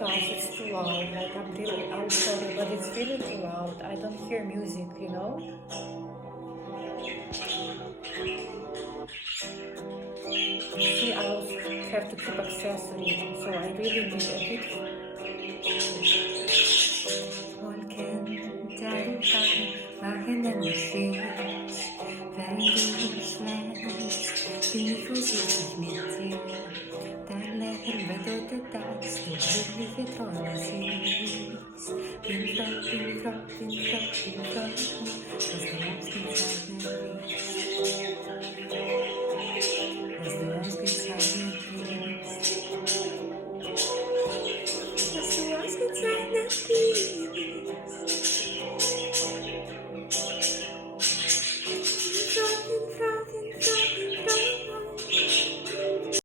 Guys, it's too loud. Like, I'm sorry, but it's really too loud. I don't hear music, you know? See, I also have to keep accessory, so I really need a bit. Volken derifan vagenemusis, verdingslands, bifusitmiti, der lächeln vedot dags, du glückliche Träume siehst. Bin flott, bin flott, bin flott, bin flott, was der Herbst nicht sagen will.